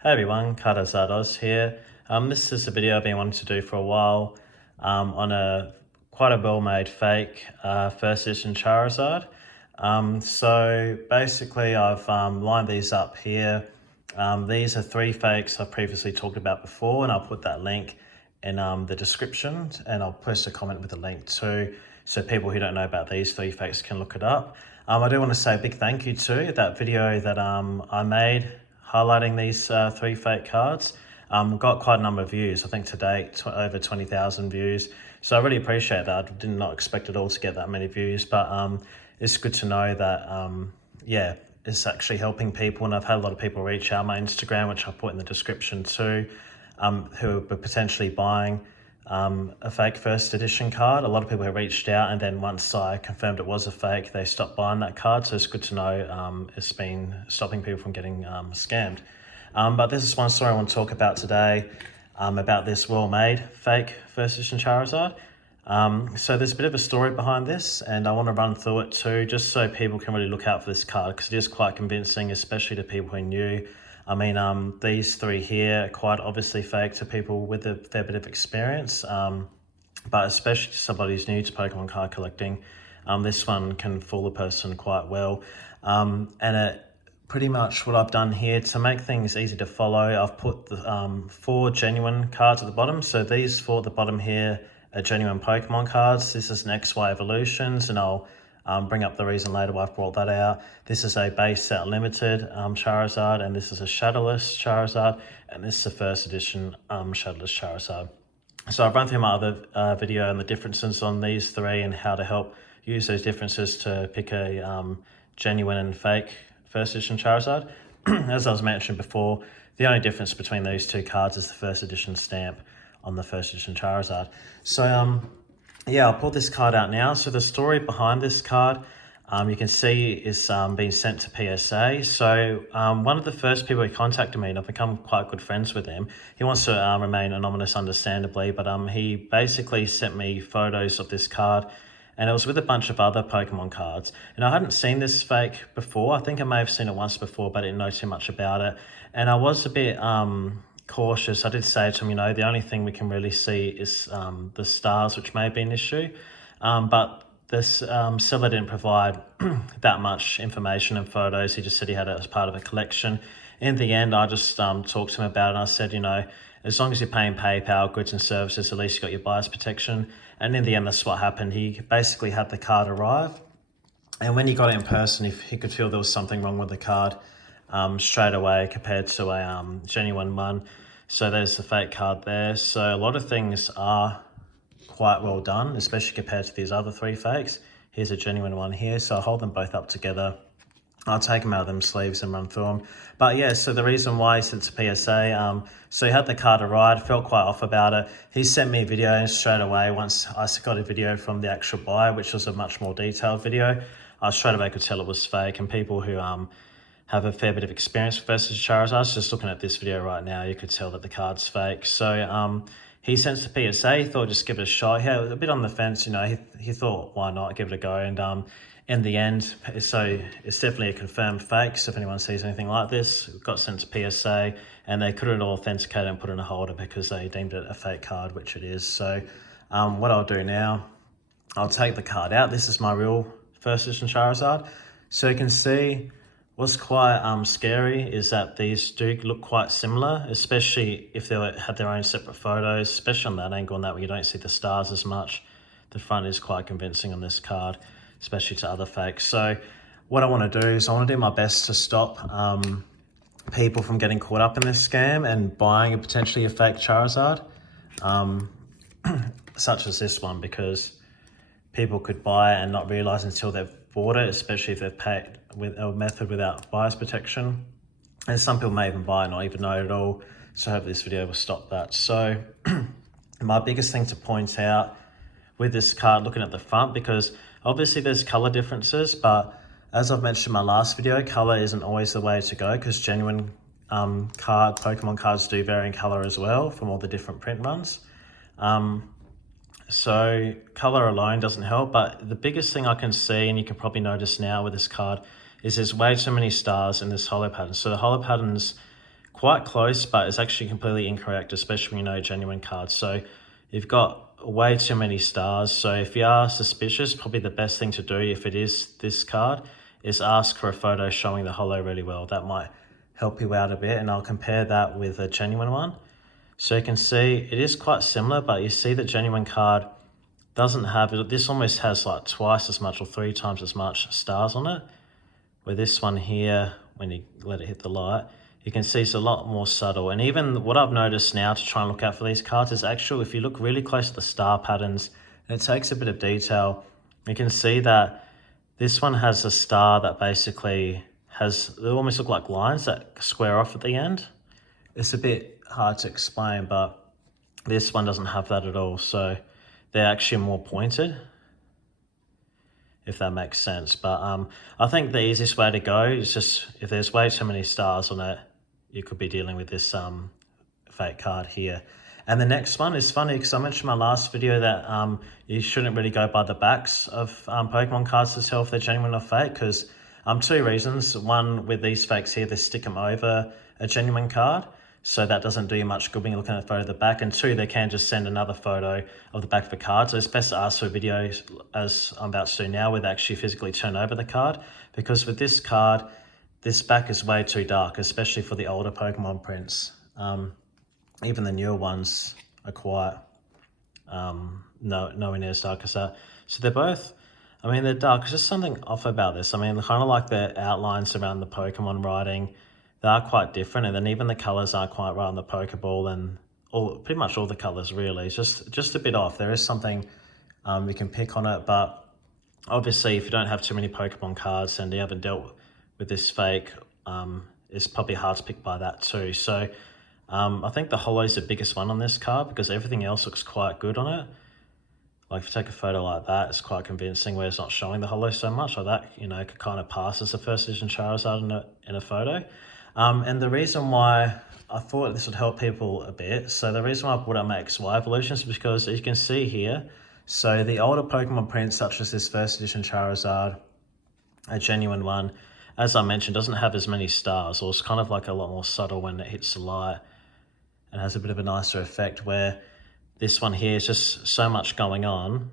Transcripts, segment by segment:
Hey everyone, Zard here. This is a video I've been wanting to do for a while on a quite a well-made fake First Edition Charizard. So basically I've lined these up here. These are three fakes I've previously talked about before, and I'll put that link in the description, and I'll post a comment with a link too, so people who don't know about these three fakes can look it up. I do want to say a big thank you to that video that I made highlighting these three fake cards. Got quite a number of views. I think to date, over 20,000 views. So I really appreciate that. I did not expect it all to get that many views, but it's good to know that, yeah, it's actually helping people. And I've had a lot of people reach out on my Instagram, which I'll put in the description too, who were potentially buying a fake First Edition card. A lot of people have reached out, and then once I confirmed it was a fake, they stopped buying that card. So it's good to know it's been stopping people from getting scammed. But this is one story I want to talk about today, about this well-made fake First Edition Charizard. So there's a bit of a story behind this, and I want to run through it too, just so people can really look out for this card, because it is quite convincing, especially to people who are new. I mean, these three here are quite obviously fake to people with a fair bit of experience, but especially to somebody who's new to Pokemon card collecting, this one can fool a person quite well. And it pretty much what I've done here to make things easy to follow, I've put the, 4 genuine cards at the bottom. So these 4 at the bottom here are genuine Pokemon cards. This is an XY Evolutions, and I'll bring up the reason later why I've brought that out. This is a base set limited Charizard, and this is a Shadowless Charizard, and this is a First Edition Shadowless Charizard. So I've run through my other video and the differences on these three and how to help use those differences to pick a genuine and fake First Edition Charizard. As I was mentioning before, the only difference between those two cards is the First Edition stamp on the First Edition Charizard. So yeah, I'll pull this card out now. So the story behind this card, you can see is being sent to PSA. So one of the first people who contacted me, and I've become quite good friends with him, he wants to remain anonymous understandably, but he basically sent me photos of this card, and it was with a bunch of other Pokemon cards. And I hadn't seen this fake before. I think I may have seen it once before, but I didn't know too much about it. And I was a bit cautious. I did say to him, you know, the only thing we can really see is the stars, which may be an issue. But this seller didn't provide that much information and photos. He just said he had it as part of a collection. In the end, I just talked to him about it, and I said, you know, as long as you're paying PayPal, goods and services, at least you got your buyer's protection. And in the end, that's what happened. He basically had the card arrive, and when he got it in person, if he could feel there was something wrong with the card straight away compared to a genuine one. So there's the fake card there. So a lot of things are quite well done, especially compared to these other three fakes. Here's a genuine one here. So I'll hold them both up together. I'll take them out of them sleeves and run through them. But yeah, so the reason why he sent to PSA, so he had the card arrive, felt quite off about it. He sent me a video straight away once I got a video from the actual buyer, which was a much more detailed video. I straight away could tell it was fake, and people who have a fair bit of experience with First Edition Charizard, just looking at this video right now, you could tell that the card's fake. So he sent it to PSA, he thought just give it a shot. He was a bit on the fence, you know, he thought why not, give it a go. And in the end, so it's definitely a confirmed fake. So if anyone sees anything like this, it got sent to PSA, and they couldn't authenticate it and put it in a holder because they deemed it a fake card, which it is. So what I'll do now, I'll take the card out. This is my real First Edition Charizard. So you can see what's quite scary is that these do look quite similar, especially if they had their own separate photos, especially on that angle and that where you don't see the stars as much. The front is quite convincing on this card, especially to other fakes. So what I want to do is I want to do my best to stop people from getting caught up in this scam and buying potentially a fake Charizard, such as this one, because people could buy it and not realize until they've bought it, especially if they've paid with a method without buyer's protection. And some people may even buy it and not even know it at all. So I hope this video will stop that. So my biggest thing to point out with this card, looking at the front, because obviously there's color differences, but as I've mentioned in my last video, color isn't always the way to go, because genuine Pokemon cards do vary in color as well from all the different print runs. So color alone doesn't help, but the biggest thing I can see, and you can probably notice now with this card, is there's way too many stars in this holo pattern. So the holo pattern's quite close, but it's actually completely incorrect, especially when you know genuine cards. So you've got way too many stars. So if you are suspicious, probably the best thing to do if it is this card is ask for a photo showing the holo really well. That might help you out a bit, and I'll compare that with a genuine one. So you can see it is quite similar, but you see that genuine card doesn't have it. This almost has like twice as much or 3 times as much stars on it. Where this one here, when you let it hit the light, you can see it's a lot more subtle. And even what I've noticed now to try and look out for these cards is actually, if you look really close to the star patterns, and it takes a bit of detail, you can see that this one has a star that basically has, they almost look like lines that square off at the end. It's a bit hard to explain, but this one doesn't have that at all. So they're actually more pointed, if that makes sense. But I think the easiest way to go is just, if there's way too many stars on it, you could be dealing with this fake card here. And the next one is funny because I mentioned in my last video that you shouldn't really go by the backs of Pokemon cards to tell if they're genuine or fake, because 2 reasons. One, with these fakes here, they stick them over a genuine card, so that doesn't do you much good when you're looking at a photo of the back. And 2, they can just send another photo of the back of the card. So it's best to ask for a video, as I'm about to do now, where they actually physically turn over the card, because with this card, this back is way too dark, especially for the older Pokemon prints. Even the newer ones are quite nowhere near as dark as that. So they're both, I mean, they're dark. There's just something off about this. I mean, kind of like the outlines around the Pokemon writing, they are quite different. And then even the colors aren't quite right on the Pokeball, and pretty much all the colors really. It's just a bit off. There is something you can pick on it, but obviously if you don't have too many Pokemon cards and you haven't dealt with this fake, it's probably hard to pick by that too. So I think the holo is the biggest one on this card, because everything else looks quite good on it. Like if you take a photo like that, it's quite convincing, where it's not showing the holo so much. Like that, you know, could kind of pass as a First Edition Charizard in a photo. And the reason why I thought this would help people a bit, so the reason why I brought up my XY evolutions is because, as you can see here, so the older Pokemon prints, such as this First Edition Charizard, a genuine one, as I mentioned, doesn't have as many stars, or it's kind of like a lot more subtle when it hits the light, and has a bit of a nicer effect, where this one here is just so much going on,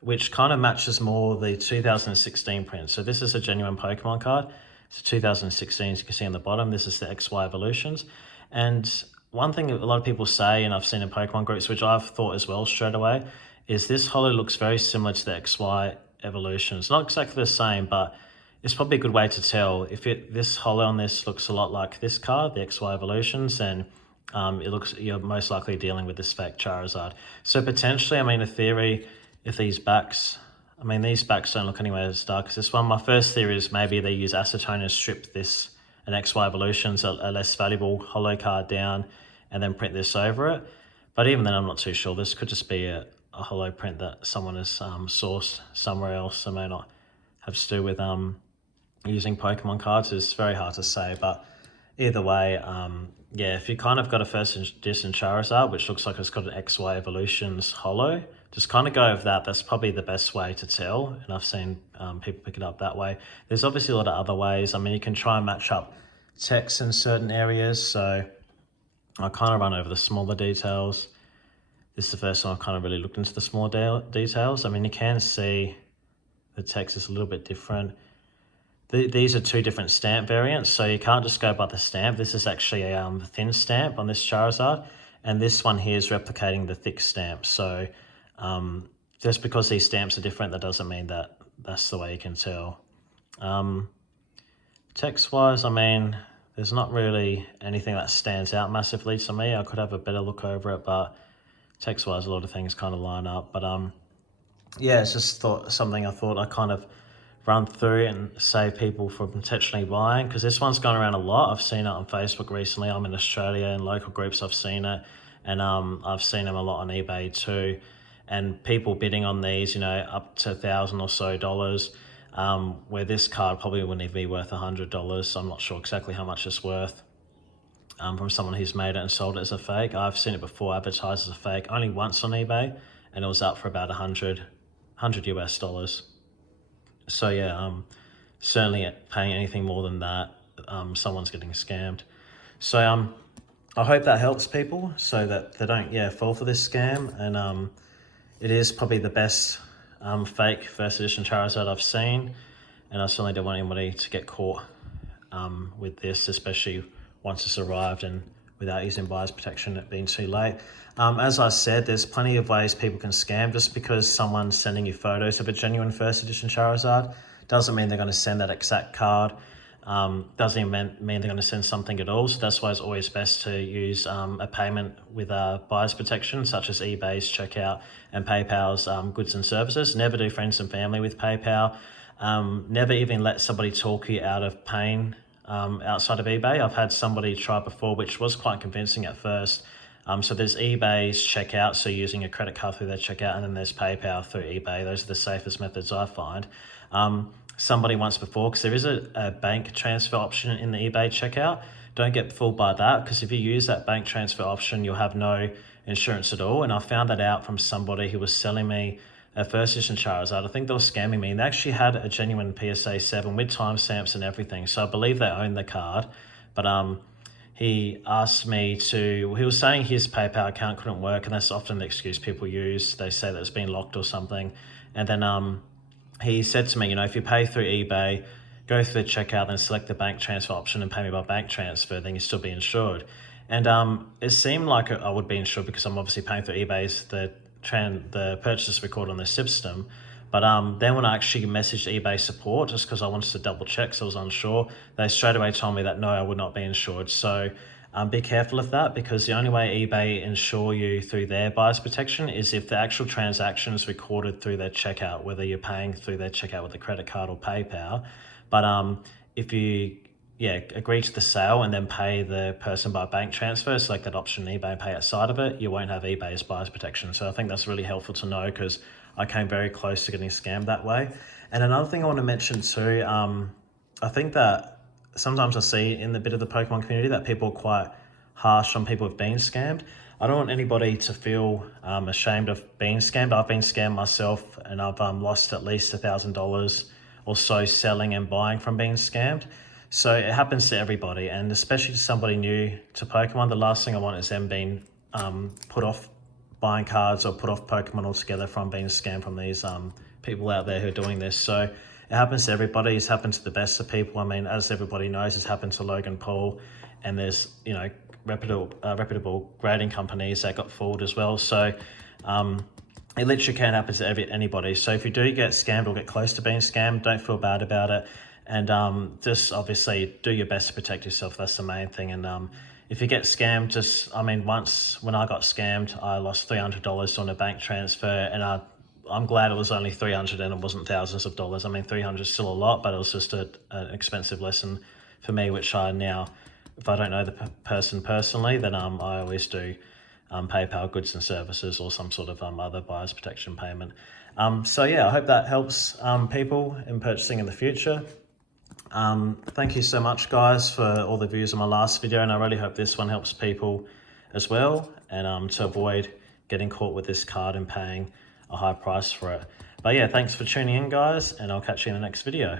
which kind of matches more the 2016 print. So this is a genuine Pokemon card. It's 2016, as you can see on the bottom. This is the XY evolutions. And one thing a lot of people say, and I've seen in Pokemon groups, which I've thought as well straight away, is this holo looks very similar to the XY evolutions. Not exactly the same, but it's probably a good way to tell. If this holo on this looks a lot like this card, the XY evolutions, then it looks, you're most likely dealing with this fake Charizard. So potentially, I mean, a theory, if these backs, I mean, these backs don't look anywhere as dark as this one. My first theory is maybe they use acetone and strip this, an XY evolutions, a less valuable holo card down, and then print this over it. But even then, I'm not too sure. This could just be a holo print that someone has sourced somewhere else. It may not have to do with using Pokemon cards. It's very hard to say, but either way, yeah, if you kind of got a First Edition Charizard, which looks like it's got an XY Evolutions holo, just kind of go with that. That's probably the best way to tell, and I've seen people pick it up that way. There's obviously a lot of other ways. I mean, you can try and match up text in certain areas, so I kind of run over the smaller details. This is the first time I've kind of really looked into the small details. I mean, you can see the text is a little bit different. These are 2 different stamp variants, so you can't just go by the stamp. This is actually a thin stamp on this Charizard, and this one here is replicating the thick stamp. So just because these stamps are different, that doesn't mean that that's the way you can tell. Text-wise, I mean, there's not really anything that stands out massively to me. I could have a better look over it, but text-wise, a lot of things kind of line up. But yeah, it's just something I thought I kind of run through and save people from potentially buying, because this one's gone around a lot. I've seen it on Facebook recently. I'm in Australia, in local groups I've seen it, and I've seen them a lot on eBay too, and people bidding on these, you know, up to $1,000 or so, where this card probably wouldn't even be worth $100. So I'm not sure exactly how much it's worth from someone who's made it and sold it as a fake. I've seen it before advertised as a fake only once on eBay, and it was up for about $100 US. So yeah, certainly paying anything more than that, someone's getting scammed. So I hope that helps people so that they don't fall for this scam. And it is probably the best fake First Edition Charizard I've seen, and I certainly don't want anybody to get caught with this, especially once it's arrived and without using buyer's protection, it being too late. As I said, there's plenty of ways people can scam. Just because someone's sending you photos of a genuine First Edition Charizard doesn't mean they're going to send that exact card. Doesn't even mean they're going to send something at all. So that's why it's always best to use a payment with buyer's protection, such as eBay's checkout and PayPal's goods and services. Never do friends and family with PayPal. Never even let somebody talk you out of paying outside of eBay. I've had somebody try before, which was quite convincing at first. So there's eBay's checkout, so using a credit card through their checkout, and then there's PayPal through eBay. Those are the safest methods I find. Somebody once before, because there is a bank transfer option in the eBay checkout. Don't get fooled by that, because if you use that bank transfer option, you'll have no insurance at all. And I found that out from somebody who was selling me a First Edition Charizard. I think they were scamming me, and they actually had a genuine PSA 7 with timestamps and everything. So I believe they own the card. But he asked me to, he was saying his PayPal account couldn't work, and that's often the excuse people use. They say that it's been locked or something. And then he said to me, if you pay through eBay, go through the checkout, then select the bank transfer option and pay me by bank transfer, then you'll still be insured. And it seemed like I would be insured because I'm obviously paying through eBay's the purchase is recorded on the system. But then when I actually messaged eBay support, just because I wanted to double check, so I was unsure, they straight away told me that no, I would not be insured. So be careful of that, because the only way eBay insure you through their buyer's protection is if the actual transaction is recorded through their checkout, whether you're paying through their checkout with a credit card or PayPal. But if you agree to the sale and then pay the person by bank transfer, select that option in eBay and pay outside of it, you won't have eBay's buyer's protection. So I think that's really helpful to know, because I came very close to getting scammed that way. And another thing I want to mention too, I think that sometimes I see in the bit of the Pokemon community that people are quite harsh on people who've been scammed. I don't want anybody to feel ashamed of being scammed. I've been scammed myself, and I've lost at least $1,000 or so selling and buying from being scammed. So it happens to everybody, and especially to somebody new to Pokemon. The last thing I want is them being put off buying cards or put off Pokemon altogether from being scammed from these people out there who are doing this. So it happens to everybody. It's happened to the best of people. I mean, as everybody knows, it's happened to Logan Paul, and there's reputable grading companies that got fooled as well. So it literally can happen to anybody. So if you do get scammed or get close to being scammed, don't feel bad about it. And just obviously do your best to protect yourself. That's the main thing. And if you get scammed, once when I got scammed, I lost $300 on a bank transfer, and I'm glad it was only $300 and it wasn't thousands of dollars. I mean, $300 is still a lot, but it was just an expensive lesson for me, which I now, if I don't know the person personally, then I always do PayPal goods and services or some sort of other buyer's protection payment. So yeah, I hope that helps people in purchasing in the future. Thank you so much, guys, for all the views on my last video, and I really hope this one helps people as well, and to avoid getting caught with this card and paying a high price for it. But yeah, thanks for tuning in, guys, and I'll catch you in the next video.